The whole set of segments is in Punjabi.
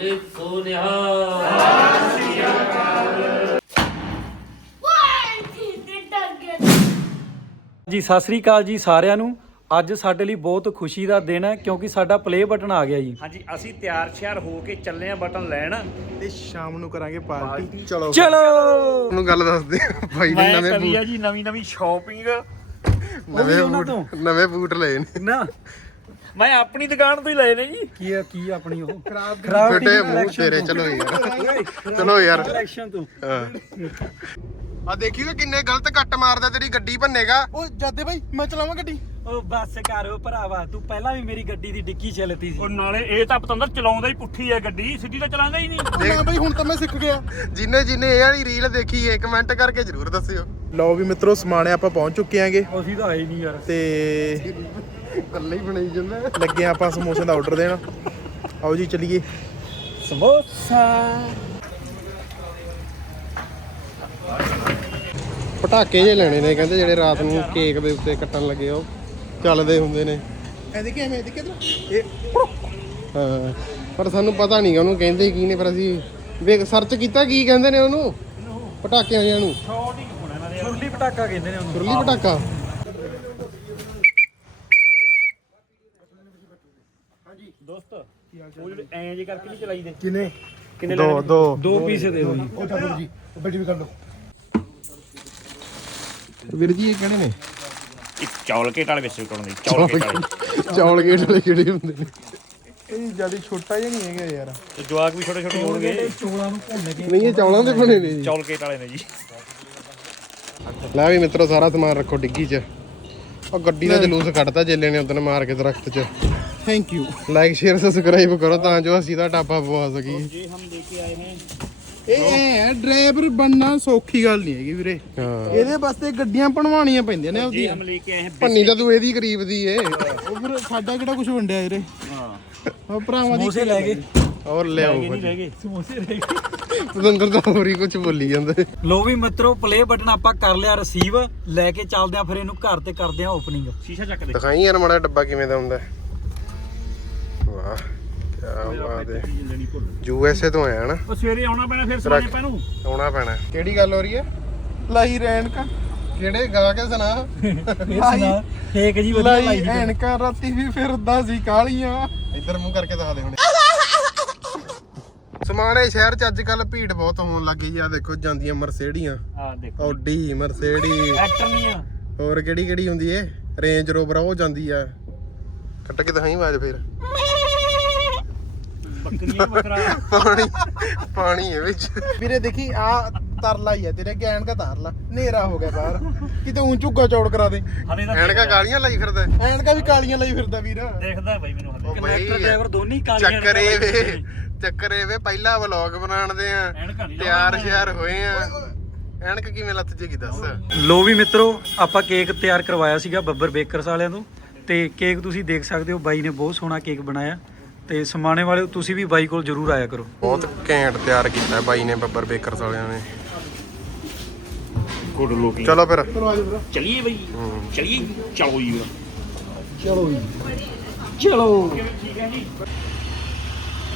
ਸੋ ਨਿਹਾਲ ਜੀ ਸਤਿ ਸ੍ਰੀ ਅਕਾਲ ਜੀ ਸਾਰਿਆਂ ਨੂੰ। ਅੱਜ ਸਾਡੇ ਲਈ ਬਹੁਤ ਖੁਸ਼ੀ ਦਾ ਦਿਨ ਹੈ ਕਿਉਂਕਿ ਸਾਡਾ ਪਲੇ ਬਟਨ ਆ ਗਿਆ ਜੀ। ਹਾਂਜੀ ਅਸੀਂ ਤਿਆਰ ਸ਼ਿਆਰ ਹੋ ਕੇ ਚੱਲੇ ਆ ਬਟਨ ਲੈਣ। ਤੇ ਸ਼ਾਮ ਨੂੰ ਕਰਾਂਗੇ ਪਾਰਟੀ। ਚਲੋ। ਚਲੋ। ਤੁਹਾਨੂੰ ਗੱਲ ਦੱਸਦੇ ਆ, ਭਾਈ ਨੇ ਮੈਂ ਨਵੇਂ ਕਰੀ ਆ ਬੂਟ ਜੀ ਨਵੀਂ ਨਵੀਂ ਸ਼ਾਪਿੰਗ ਨਵੇਂ ਉਹਨਾਂ ਬੂਟ ਨਵੇਂ ਬੂਟ ਲਏ ਨੇ। ਨਾ। ਮੈਂ ਆਪਣੀ ਦੁਕਾਨ ਤੋਂ ਹੀ ਲਏ ਨੇ ਜੀ। ਕੀ ਆ ਕੀ ਆ ਆਪਣੀ ਉਹ? ਫਿੱਟੇ ਮੂੰਹ ਤੇਰੇ ਚਲੋ ਯਾਰ। ਚਲੋ ਯਾਰ। ਕਲੈਕਸ਼ਨ ਤੋਂ। ਆ ਦੇਖੀਗਾ ਕਿੰਨੇ ਗਲਤ ਕੱਟ ਮਾਰਦਾ ਤੇਰੀ ਗੱਡੀ ਭੰਨੇਗਾ। ਓ ਜਾਦੇ ਭਾਈ ਮੈਂ ਚਲਾਵਾਂ ਗੱਡੀ। ਉਹ ਬੱਸ ਕਰ ਓ ਭਰਾਵਾ ਤੂੰ ਪਹਿਲਾਂ ਵੀ ਮੇਰੀ ਗੱਡੀ ਦੀ ਡਿੱਗੀ ਚਲਤੀ ਸੀ। ਉਹ ਨਾਲੇ ਇਹ ਤਾਂ ਪਤੰਦਰ ਚਲਾਉਂਦਾ ਹੀ ਪੁੱਠੀ ਹੈ ਗੱਡੀ ਸਿੱਧੀ ਤਾਂ ਚਲਾਉਂਦਾ ਹੀ ਨਹੀਂ। ਓ ਨਾ ਭਾਈ ਹੁਣ ਤਾਂ ਮੈਂ ਸਿੱਖ ਗਿਆ। ਜਿੰਨੇ ਜਿੰਨੇ ਇਹ ਵਾਲੀ ਰੀਲ ਦੇਖੀ ਏ ਕਮੈਂਟ ਕਰਕੇ ਜਰੂਰ ਦੱਸਿਓ। ਲਓ ਵੀ ਮਿੱਤਰੋ ਸਮਾਨੇ ਆਪਾਂ ਪਹੁੰਚ ਚੁੱਕੇ ਆਂਗੇ। ਅਸੀਂ ਤਾਂ ਆਏ ਨਹੀਂ ਯਾਰ। ਤੇ ਕੱਲੇ ਹੀ ਬਣਾਈ ਜਾਂਦਾ। ਲੱਗੇ ਆਪਾਂ ਸਮੋਸੇ ਦਾ ਆਰਡਰ ਦੇਣ। ਆਓ ਜੀ ਚਲੀਏ। ਸਮੋਸਾ। ਪਟਾਕੇ ਜੇ ਲੈਣੇ ਨੇ ਕਹਿੰਦੇ ਜਿਹੜੇ ਰਾਤ ਨੂੰ ਕੇਕ ਦੇ ਉੱਤੇ ਕੱਟਣ ਲੱਗੇ ਉਹ ਚੱਲਦੇ ਹੁੰਦੇ ਨੇ। ਐ ਕਿ ਐਵੇਂ ਦੇਖੇ ਤੂੰ ਇਹ ਹਾਂ ਪਰ ਸਾਨੂੰ ਪਤਾ ਨਹੀਂਗਾ ਉਹਨੂੰ ਕਹਿੰਦੇ ਕੀ ਨੇ ਪਰ ਅਸੀਂ ਵੇਖ ਸਰਚ ਕੀਤਾ ਕੀ ਕਹਿੰਦੇ ਨੇ ਉਹਨੂੰ? ਪਟਾਕਿਆਂ ਜਿਆਂ ਨੂੰ। ਫੁੱਲੀ ਪਟਾਕਾ ਕਹਿੰਦੇ ਨੇ ਉਹਨੂੰ। ਸੁਰਲੀ ਪਟਾਕਾ? ਉਹ ਜਿਹੜੇ ਐਂ ਜੇ ਕਰਕੇ ਨਹੀਂ ਚਲਾਈਦੇ। ਕਿਨੇ? ਕਿੰਨੇ ਦੋ ਦੋ। ਦੋ ਪੀਸ ਦੇ ਦਿਓ ਜੀ। ਉਹ ਚੱਲ ਜੀ ਉਹ ਬੈਠੀ ਵੀ ਕਰ ਲਓ। ਵੀਰ ਜੀ ਇਹ ਕਿਹੜੇ ਨੇ? ਇੱਕ ਚੌਲ ਕੇਟ ਵਾਲੇ ਵਿੱਚ ਟੁੱਟਣ ਦੀ ਚੌਲ ਕੇਟ ਵਾਲੇ। ਚੌਲ ਗੇਟ ਵਾਲੇ ਕਿਹੜੇ ਹੁੰਦੇ ਨੇ? ਇਹ ਜ਼ਿਆਦਾ ਛੋਟਾ ਜਿਹਾ ਨਹੀਂ ਹੈਗਾ ਯਾਰ। ਤੇ ਜਵਾਕ ਵੀ ਛੋਟੇ ਛੋਟੇ ਹੋਣਗੇ। ਚੋਲਾਂ ਨੂੰ ਭੁੰਨ ਕੇ ਨਹੀਂ ਇਹ ਚੌਲਾਂ ਦੇ ਬਣੇ ਨੇ ਜੀ। ਚੌਲ ਕੇਟ ਵਾਲੇ ਨੇ ਜੀ। ਲੈ ਵੀ ਮਿੱਤਰੋ ਸਾਰਾ ਸਮਾਨ ਰੱਖੋ ਡਿੱਗੀ 'ਚ। ਉਹ ਗੱਡੀ ਦਾ ਜਲੂਸ ਕੱਢਤਾ ਜੇਲੇ ਨੇ ਉਦੋਂ ਮਾਰ ਕੇ ਦਰਖਤ 'ਚ। Thank you like share subscribe ਕਰੋ ਤਾਂ ਜੋ ਅਸੀਂ ਦਾ ਟਾਪਾ ਪਵਾ ਸਕੀਏ ਜੇ ਹਮ ਲੈ ਕੇ ਆਏ हैं ਇਹ ਐ ਡਰਾਈਵਰ ਬੰਨਾ ਸੌਖੀ ਗੱਲ ਨਹੀਂ ਹੈਗੀ ਵੀਰੇ ਹਾਂ ਇਹਦੇ ਵਾਸਤੇ ਗੱਡੀਆਂ ਬਣਵਾਉਣੀਆਂ ਪੈਂਦੀਆਂ ਨੇ जी ਆਪਦੀਆਂ हम लेके आए हैं ਪੰਨੀ ਤਾਂ ਤੂੰ ਇਹਦੀ ਕਰੀਬ ਦੀ ਏ ਉਹ ਫਿਰ ਸਾਡਾ ਕਿਹੜਾ ਕੁਝ ਵੰਡਿਆ ਵੀਰੇ हाँ ਉਹ ਭਰਾਵਾਂ ਦੀ ਸਮੋਸੇ ਲੈ ਗਏ ਔਰ ਲਿਆਓ नहीं रह गए ਸਮੋਸੇ ਲੈ ਗਏ ਪਤੰਦਰ ਤਾਂ ਹੋਰ ਹੀ ਕੁਝ ਬੋਲੀ ਜਾਂਦੇ ਲੋ ਵੀ ਮਿੱਤਰੋ ਪਲੇ ਬਟਨ ਆਪਾਂ ਕਰ ਲਿਆ ਰਿਸੀਵ ਲੈ ਕੇ ਚੱਲਦੇ ਆ ਫਿਰ ਇਹਨੂੰ ਘਰ ਤੇ ਕਰਦੇ ਆ ਓਪਨਿੰਗ शीशा चक दे ਦਿਖਾਈ ਯਾਰ ਮਾੜਾ ਡੱਬਾ ਕਿਵੇਂ ਦਾ ਹੁੰਦਾ ਹੈ। ਵਾਹ ਕੀ ਬਾਤ ਹੈ। ਲੈਣੀ ਤੋਂ ਆਇਆ ਨਾ? ਉਹ ਸਵੇਰੇ ਆਉਣਾ ਪੈਣਾ ਫਿਰ ਸਵੇਰੇ ਆਪਾਂ ਨੂੰ? ਆਉਣਾ ਪੈਣਾ। ਕਿਹੜੀ ਗੱਲ ਹੋ ਰਹੀ ਹੈ? ਲਾਈ ਰੈਣਕਾ। ਕਿਹੜੇ ਗਾ ਕੇ ਸੁਣਾ? ਇਹ ਸੁਣਾ ਜੀ ਵਧੀਆ ਲਾਈ ਰੈਣਕਾ ਰਾਤੀ ਵੀ ਫਿਰਦਾ ਸੀ ਕਾਲੀਆਂ। ਇੱਧਰ ਮੂੰਹ ਕਰਕੇ ਦਿਖਾ ਦੇ ਹੁਣ। ਸਮਾਣੇ ਸ਼ਹਿਰ ਚ ਅੱਜ ਕੱਲ ਭੀੜ ਬਹੁਤ ਹੋਣ ਲੱਗ ਗਈ ਆ। ਦੇਖੋ ਜਾਂਦੀਆਂ ਮਰਸੀਡੀਆਂ। ਆ ਦੇਖੋ। Audi Mercedes. ਹੋਰ ਕਿਹੜੀ ਕਿਹੜੀ ਹੁੰਦੀ ਏ? ਰੇਂਜ ਰੋਵਰ ਉਹ ਜਾਂਦੀ ਆ। ਕੱਟ ਕੇ ਦਿਖਾਈ ਆਵਾਜ਼ ਫੇਰ। ਬੱਕਰੀਆਂ ਬੱਕਰਾ ਪਾਣੀ ਪਾਣੀ ਇਹ ਵਿੱਚ। ਵੀਰੇ ਦੇਖੀ ਆ ਤਰਲਾ ਹੀ ਹੈ ਤੇਰੇ ਗੈਣ ਦਾ ਤਰਲਾ ਨੇਰਾ ਹੋ ਗਿਆ ਬਾਹਰ। ਕਿਤੇ ਉਂ ਝੁੱਗਾ ਚੌੜ ਕਰਾ ਦੇ। ਹਲੇ ਤਾਂ ਐਨਕਾ ਗਾਲੀਆਂ ਲਾਈ ਫਿਰਦਾ। ਐਨਕਾਂ ਵੀ ਕਾਲੀਆਂ ਲਈ ਫਿਰਦਾ ਵੀਰ। ਦੇਖਦਾ ਬਾਈ ਮੈਨੂੰ ਹਲੇ। ਕਨੈਕਟਰ ਡਰਾਈਵਰ ਦੋਨੇ ਕਾਲੀਆਂ ਚੱਕਰ ਇਹ ਵੇ ਚੱਕਰ ਇਹ ਵੇ ਪਹਿਲਾ ਵਲੌਗ ਬਣਾਉਣਦੇ ਆ। ਐਨਕਾਂ ਨਹੀਂ ਤਿਆਰ ਸ਼ਿਆਰ ਹੋਏ ਆ। ਐਨਕ ਕਿਵੇਂ ਲੱਤ ਜੇਗੀ ਦੱਸ? ਲੋ ਵੀ ਮਿੱਤਰੋ ਆਪਾਂ ਕੇਕ ਤਿਆਰ ਕਰਵਾਇਆ ਸੀਗਾ ਬੱਬਰ ਬੇਕਰਸ ਵਾਲਿਆਂ ਤੋਂ। ਤੇ ਕੇਕ ਤੁਸੀਂ ਦੇਖ ਸਕਦੇ ਹੋ ਬਾਈ ਨੇ ਬਹੁਤ ਸੋਹਣਾ ਕੇਕ ਬਣਾਇਆ। ਤੇ ਸਮਾਣੇ ਵਾਲਿਓ ਤੁਸੀਂ ਵੀ ਬਾਈ ਕੋਲ ਜਰੂਰ ਆਇਆ ਕਰੋ। ਬਹੁਤ ਘੈਂਟ ਤਿਆਰ ਕੀਤਾ ਹੈ ਬਾਈ ਨੇ ਬੱਬਰ ਬੇਕਰਸ ਵਾਲਿਆਂ ਨੇ। ਗੁੱਡ ਲੁਕਿੰਗ ਚਲੋ ਫਿਰ। ਚਲਿਏ ਬਈ। ਚਲਿਏ। ਚਲੋ ਜੀ। ਚਲੋ ਜੀ। ਚਲੋ।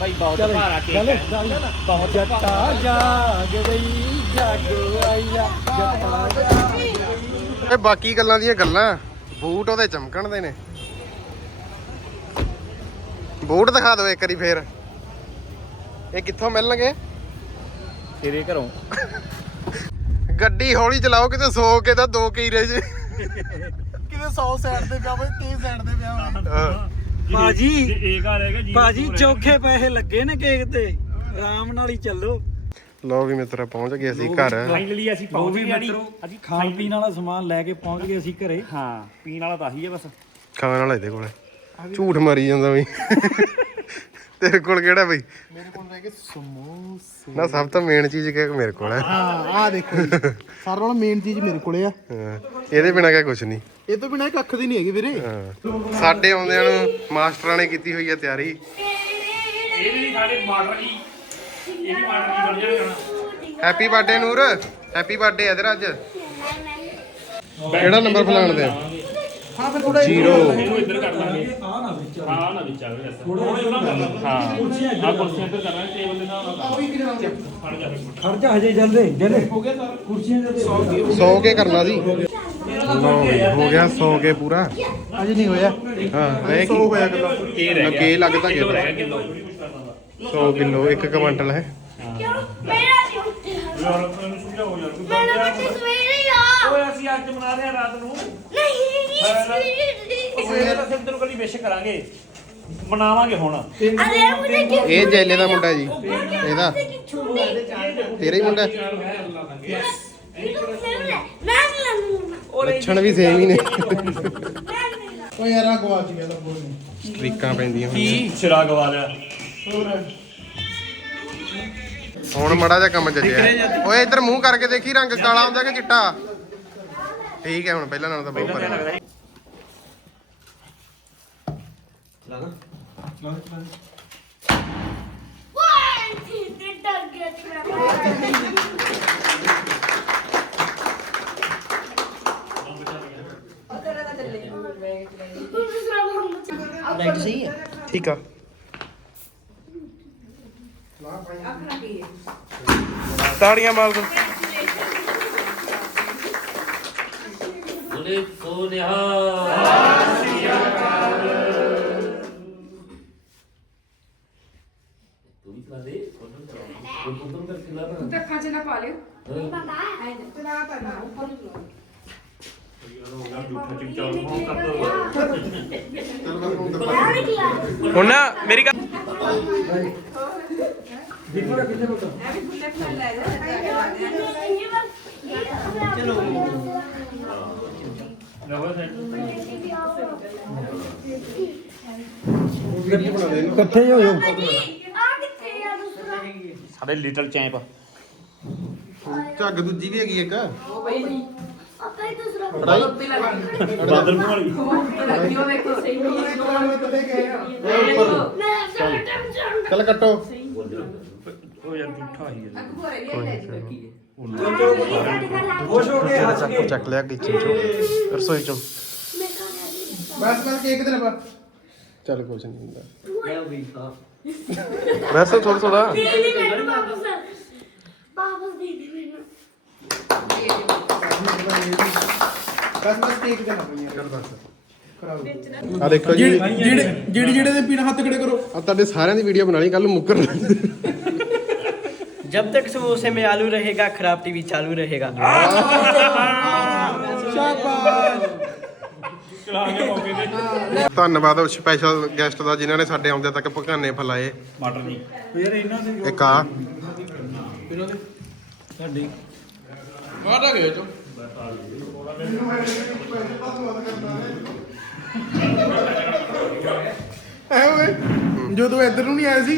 ਬਾਈ ਬਹੁਤ ਭਾਰਾ ਕੇਕ ਚੱਲ ਹੈ। ਬਹੁਤ ਜੱਟਾ ਜਾਗ ਗਈ ਜਾਗ ਆਈਆ। ਜੱਟਾ ਜਾਗ ਗਈ ਇਹ ਬਾਕੀ ਗੱਲਾਂ ਦੀਆਂ ਗੱਲਾਂ ਬੂਟ ਉਹਦੇ ਚਮਕਣ ਦੇ ਨੇ। ਬੂਟ ਦਿਖਾ ਦਿਓ ਇੱਕ ਵਾਰੀ ਫੇਰ। ਇਹ ਕਿੱਥੋਂ ਮਿਲਣਗੇ? ਤੇਰੇ ਘਰੋਂ। ਗੱਡੀ ਹੌਲੀ ਚਲਾਓ ਕਿਤੇ ਸੋ ਕੇ ਤਾਂ ਦੋ ਕੀਰੇ ਜੇ। ਕਿਤੇ 100 ਸਾਈਡ ਤੇ ਪਿਆ ਹੋਵੇ 30 ਸਾਈਡ ਤੇ ਪਿਆ ਹੋਵੇ ਹਾਂ। ਭਾਜੀ ਜੇ ਇਹ ਘਰ ਹੈਗਾ ਜੀ ਭਾਜੀ ਚੌਖੇ ਪੈਸੇ ਲੱਗੇ ਨੇ ਕੇਕ ਤੇ। ਆਰਾਮ ਨਾਲ ਹੀ ਚੱਲੋ। ਲਓ ਵੀ ਮਿੱਤਰਾ ਪਹੁੰਚ ਗਏ ਅਸੀਂ ਘਰ। ਫਾਈਨਲੀ ਅਸੀਂ ਲੋ ਪਹੁੰਚ ਵੀ ਗਏ ਮਿੱਤਰੋ ਅਸੀਂ ਖਾਣ ਪੀਣ ਵਾਲਾ ਸਮਾਨ ਲੈ ਕੇ ਪਹੁੰਚ ਗਏ ਅਸੀਂ ਘਰੇ। ਹਾਂ ਪੀਣ ਵਾਲਾ ਤਾਂ ਆਹੀ ਹੈ ਬਸ। ਖਾਣ ਵਾਲਾ ਇਹਦੇ ਕੋਲੇ। ਝੂਠ ਮਾਰੀ ਜਾਂਦਾ ਬਈ। ਤੇਰੇ ਕੋਲ ਕਿਹੜਾ ਬਈ? ਮੇਰੇ ਕੋਲ ਰਹਿ ਗਏ ਸਮੋਸੇ। ਨਾ ਸਭ ਤੋਂ ਮੇਨ ਚੀਜ਼ ਕਿ ਮੇਰੇ ਕੋਲ ਹੈ? ਹਾਂ ਆ ਦੇਖੋ ਜੀ। ਸਾਰਿਆਂ ਨਾਲੋਂ ਮੇਨ ਚੀਜ਼ ਮੇਰੇ ਕੋਲੇ ਆ। ਇਹਦੇ ਬਿਨਾ ਕਿਆ ਕੁਛ ਨਹੀਂ। ਇਹ ਤੋਂ ਬਿਨਾ ਕੱਖ ਦੀ ਨਹੀਂ ਹੈਗੀ ਵੀਰੇ। ਸਾਡੇ ਆਉਂਦਿਆਂ ਨੂੰ ਮਾਸਟਰਾਂ ਨੇ ਕੀਤੀ ਹੋਈ ਹੈ ਤਿਆਰੀ। ਇਹ ਵੀ ਸਾਡੇ ਮਾਡਲ ਜੀ। ਇਹ ਵੀ ਮਾਡਲ ਜੀ ਬਣ ਜਾਣਾ happy birthday Noor. Happy birthday ਹੈ ਤੇਰਾ ਅੱਜ। ਕਿਹੜਾ ਨੰਬਰ ਫਲਾਣ ਦੇ ਆ? ਹਾਂ ਫਿਰ ਥੋੜਾ ਜ਼ੀਰੋ ਇਹਨੂੰ ਇੱਧਰ ਕਰ ਲਾਂਗੇ। ਆ ਨਾ ਵਿੱਚ ਹਾਂ ਨਾ ਵਿੱਚ ਆਵੇ ਐਸਾ ਥੋੜਾ ਜਿਹਾ ਕਰ ਲਾਂਗੇ। ਹਾਂ। ਆ ਕੁਰਸੀਆਂ ਇੱਧਰ ਕਰ ਲਾਂਗੇ ਟੇਬਲ ਦੇ ਨਾਲ ਫੜ ਜਾ ਇੱਕ ਖਰਚਾ ਹਜੇ ਜਲਦੇ ਜਲਦੇ ਹੋ ਗਿਆ ਸਰ। ਕੁਰਸੀਆਂ ਦੇ 100 ਕੇ ਕਰਨਾ ਸੀ। ਵੀ ਹੋ ਗਿਆ 100 ਕੇ ਪੂਰਾ। ਅਜੇ ਨਹੀਂ ਹੋਇਆ। ਹਾਂ ਰਹਿ ਕੀ ਹੋਇਆ ਰਹਿ ਲੱਗਦਾ ਕਿਲੋ। ਕਿ ਰਹਿ ਗਿਆ ਕਿਲੋ। 100 ਕਿਲੋ 1 ਕੁਇੰਟਲ ਹੈ। ਕਿਉਂ ਮੇਰਾ ਨਹੀਂ ਉੱਤੇ ਯਾਰ ਮੈਨੂੰ ਸਮਝਾਓ ਯਾਰ ਤੂੰ ਮੇਰਾ ਬੱਚੇ ਸਵੇਰੇ ਆ। ਓਏ ਅਸੀਂ ਅੱਜ ਮਨਾ ਰਹੇ ਹਾਂ ਰਾਤ ਨੂੰ। ਨਹੀਂ। ਸਵੇਰੇ ਸਵੇਰੇ ਤਾਂ ਸਿਰ ਤੈਨੂੰ ਕਦੀ ਵਿਸ਼ ਕਰਾਂਗੇ ਮਨਾਵਾਂਗੇ ਹੁਣ ਅਰੇ ਮੁਝੇ ਕਿਉਂ ਇਹ ਜੈਲੇ ਦਾ ਮੁੰਡਾ ਜੀ। ਇਹਦਾ। ਤੇਰਾ ਹੀ ਮੁੰਡਾ। ਮੈਂ ਨਹੀਂ ਲੱਛਣ ਵੀ ਸੇਮ ਹੀ ਨੇ। ਓ ਯਾਰ ਆ ਗਵਾਚ ਗਿਆ ਤਾਂ ਬੋਲ ਸਟ੍ਰੀਕਾਂ ਪੈਂਦੀਆਂ ਹੋਈਆਂ। ਸਿਰਾ ਗਵਾ ਲਿਆ ਹੁਣ ਮੜਾ ਜਿਹਾ ਕੰਮ ਚੱਲਿਆ। ਓਏ ਇੱਧਰ ਮੂੰਹ ਕਰਕੇ ਦੇਖੀ ਰੰਗ ਕਾਲਾ ਹੁੰਦਾ ਕਿ ਚਿੱਟਾ? ਠੀਕ ਹੈ ਹੁਣ ਪਹਿਲਾਂ ਨਾਲੋਂ ਤਾਂ ਬਹੁਤ ਫ਼ਰਕ ਵਾਹ ਤੇ ਡਰ ਗਿਆ ਸੀ ਮੈਂ। ਠੀਕ ਆ। ਤਾੜੀਆਂ ਮਾਰ ਦੋ। ਬੋਲੇ ਸੋ ਨਿਹਾਲ। ਤੂੰ ਵੀ ਕਰਾ ਦੇ। ਕੋਣ ਕਰਾ ਕੋਣ ਕੋਣ ਕਰਕੇ ਲਾ ਨਾ ਅੱਖਾਂ 'ਚ ਨਾ ਪਾ ਲਿਓ। ਕਰਨਾ ਉੱਪਰ ਨੂੰ ਲਓ। ਝੂਠਾ ਚਿੱਟਾ ਫੋਨ ਕਰ ਦੋ ਹੁਣ ਨਾ ਮੇਰੀ ਗੱਲ ਐਵੇਂ ਖੁੱਲੇ ਖੁੱਲੇ ਲੈ ਜਾ ਚਲੋ ਲਓ ਸੈਟ ਇਕੱਠੇ ਹੋ ਜਾਓ। ਆ ਕਿੱਥੇ ਆ ਦੂਸਰਾ ਸਾਡੇ ਲਿਟਲ ਚੈਂਪ ਝੱਗ ਦੂਜੀ ਵੀ ਹੈਗੀ ਇੱਕ। ਉਹ ਬਈ ਨਹੀਂ ਆਪਾਂ ਹੀ ਦੂਸਰਾ ਫੜਾਈ ਉੱਤੇ ਲੱਗੀ ਬਾਦਰ ਵਾਲੀ ਉੱਤੇ ਲੱਗੀ ਉਹ ਵੇਖੋ ਸਹੀ ਨਹੀਂ ਮੈਂ ਸਭ ਟਾਈਮ ਚਾਹੁੰਦਾ ਚੱਲ ਕੱਟੋ। ਉਹ ਯਾਰ ਝੂਠਾ ਹੀ ਹੈ ਅੱਗ ਭਰੇ ਗਏ ਲੈ ਜੀ ਲੱਗੀ ਹੈ ਖੁਸ਼ ਹੋ ਕੇ ਹੱਸ ਚੱਕ ਚੱਕ ਲਿਆ ਕਿਚਨ ਚੋਂ ਰਸੋਈ ਚੋਂ ਬਸ ਬਸ ਕੇਕ ਤੇ ਨਾ ਚੱਲ ਕੁਛ ਨਹੀਂ ਹੁੰਦਾ। ਵੈਸੇ ਥੋੜਾ ਥੋੜਾ ਦੇ ਦੇ ਮੈਨੂੰ ਵਾਪਸ ਵਾਪਸ ਦੇ ਦੇ ਮੈਨੂੰ ਬਸ ਬਸ ਕੇਕ ਤੇ ਨਾ ਯਾਰ ਬਸ ਖਰਾਬ ਆ ਦੇਖੋ ਜੀ। ਜਿਹੜੇ ਜਿਹੜੇ ਜਿਹੜੇ ਦੇ ਪੀਣਾ ਹੱਥ ਖੜੇ ਕਰੋ। ਆ ਤੁਹਾਡੇ ਸਾਰਿਆਂ ਦੀ ਵੀਡੀਓ ਬਣਾ ਲਈ ਕੱਲ ਮੁੱਕਰ जब तक समोसे में आलू रहेगा खराब टीवी चालू रहेगा ਚਲਾ ਕੇ ਮੌਕੇ ਤੇ ਧੰਨਵਾਦ ਸਪੈਸ਼ਲ ਗੈਸਟ ਦਾ ਜਿਨ੍ਹਾਂ ਨੇ ਸਾਡੇ ਆਉਂਦੇ ਤੱਕ ਭਕਾਨੇ ਫਲਾਏ ਮਟਰ ਦੀ ਯਾਰ ਇਹਨਾਂ ਦੇ ਇੱਕ ਆ ਸਾਡੀ ਐ ਓਏ ਜਦੋਂ ਇੱਧਰ ਨੂੰ ਨਹੀਂ ਆਇਆ ਸੀ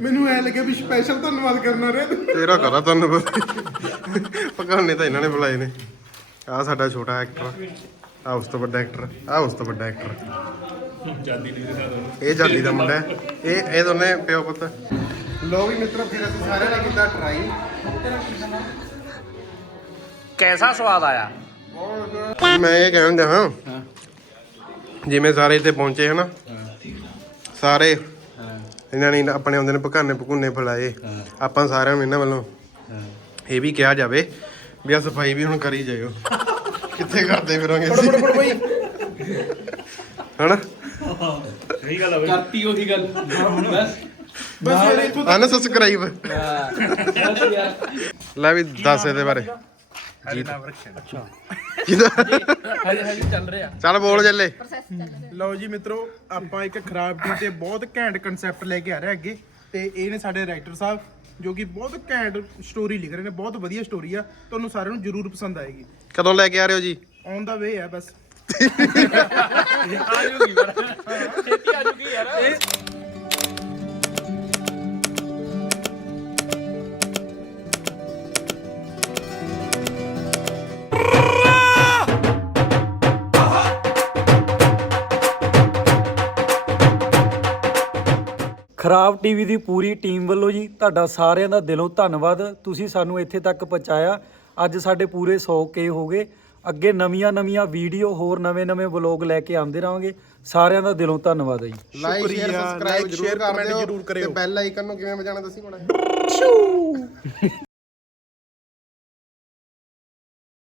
ਮੈਨੂੰ ਐ ਲੱਗਿਆ ਵੀ ਸਪੈਸ਼ਲ ਧੰਨਵਾਦ ਕਰਨਾ ਰਿਹਾ। ਤੇਰਾ ਕਰਾ ਧੰਨਵਾਦ? ਭਕਾਨੇ ਤਾਂ ਇਹਨਾਂ ਨੇ ਬੁਲਾਏ ਨੇ। ਆ ਸਾਡਾ ਛੋਟਾ ਐਕਟਰ ਆ ਉਸ ਤੋਂ ਵੱਡਾ ਐਕਟਰ ਆ ਉਸ ਤੋਂ ਵੱਡਾ ਐਕਟਰ ਜਾਂਦੀ ਨਹੀਂ ਦਿਖਾ ਦੋ ਇਹ ਜਾਲੀ ਦਾ ਮੁੰਡਾ ਹੈ। ਇਹ ਇਹ ਦੋਨੇ ਪਿਓ ਪੁੱਤ। ਲੋ ਵੀ ਮਿੱਤਰੋ ਫਿਰ ਅਸੀਂ ਸਾਰਿਆਂ ਨੇ ਕੀਤਾ ਟਰਾਈ ਕੈਸਾ ਸਵਾਦ ਆਇਆ? ਮੈਂ ਇਹ ਕਹਿੰਦਾ ਹਾਂ ਜਿਵੇਂ ਸਾਰੇ ਇੱਥੇ ਪਹੁੰਚੇ ਹਨਾ ਸਾਰੇ ਇਹਨਾਂ ਨੇ ਆਪਣੇ ਆਉਂਦੇ ਨੇ ਭਕਾਨੇ ਭਕੂਨੇ ਫਲਾਏ। ਆਪਾਂ ਸਾਰਿਆਂ ਨੂੰ ਇਹਨਾਂ ਵੱਲੋਂ ਇਹ ਵੀ ਕਿਹਾ ਜਾਵੇ ਵੀ ਆ ਸਫ਼ਾਈ ਵੀ ਹੁਣ ਕਰੀ ਜਾਇਓ। ਕਿੱਥੇ ਕਰਦੇ ਫਿਰਾਂਗੇ ਹਣਾ ਸਹੀ ਗੱਲ ਆ ਬਈ। ਕਰਤੀ ਉਹੀ ਗੱਲ। ਬਸ। ਬਸ ਯਾਰ ਨਾ ਸਬਸਕ੍ਰਾਈਬ ਲੈ ਵੀ ਦੱਸ ਇਹਦੇ ਬਾਰੇ। ਅੱਛਾ। ਹਜੇ ਹਜੇ ਚੱਲ ਰਿਹਾ। ਚੱਲ ਬੋਲ ਜੱਲੇ। ਲਓ ਜੀ ਮਿੱਤਰੋ ਆਪਾਂ ਇੱਕ ਖਰਾਬ ਕੀਤੇ ਬਹੁਤ ਘੈਂਟ ਕਨਸੈਪਟ ਲੈ ਕੇ ਆ ਰਹੇ ਅੱਗੇ। ਤੇ ਇਹ ਨੇ ਸਾਡੇ ਰਾਈਟਰ ਸਾਹਿਬ ਜੋ ਕਿ ਬਹੁਤ ਘੈਂਟ ਸਟੋਰੀ ਲਿਖ ਰਹੇ ਨੇ ਬਹੁਤ ਵਧੀਆ ਸਟੋਰੀ ਆ। ਤੁਹਾਨੂੰ ਸਾਰਿਆਂ ਨੂੰ ਜ਼ਰੂਰ ਪਸੰਦ ਆਏਗੀ। ਕਦੋਂ ਲੈ ਕੇ ਆ ਰਹੇ ਹੋ ਜੀ? ਔਨ ਦਾ ਵੇ ਆ ਬਸ। ਆ ਜੂਗੀ ਬੜਾ ਛੇਤੀ ਆ ਜੂਗੀ ਯਾਰ। ਖਰਾਬ ਟੀਵੀ ਦੀ ਪੂਰੀ ਟੀਮ ਵੱਲੋਂ ਜੀ ਤੁਹਾਡਾ ਸਾਰਿਆਂ ਦਾ ਦਿਲੋਂ ਧੰਨਵਾਦ। ਤੁਸੀਂ ਸਾਨੂੰ ਇੱਥੇ ਤੱਕ ਪਹੁੰਚਾਇਆ। ਅੱਜ ਸਾਡੇ ਪੂਰੇ 100 ਕੇ ਹੋ ਗਏ। ਅੱਗੇ ਨਵੀਆਂ ਨਵੀਆਂ ਵੀਡੀਓ ਹੋਰ ਨਵੇਂ ਨਵੇਂ ਵਲੌਗ ਲੈ ਕੇ ਆਉਂਦੇ ਰਹਾਂਗੇ। ਸਾਰਿਆਂ ਦਾ ਦਿਲੋਂ ਧੰਨਵਾਦ ਹੈ ਜੀ। ਲਾਈਕ ਸ਼ੇਅਰ ਸ਼ੁਕਰੀਆ, ਸਬਸਕ੍ਰਾਈਬ ਜਰੂਰ ਕਰ ਦਿਓ। ਤੇ ਬੈਲ ਆਈਕਨ ਨੂੰ ਕਿਵੇਂ ਵਜਾਣਾ ਦੱਸੀ ਕੋਣਾ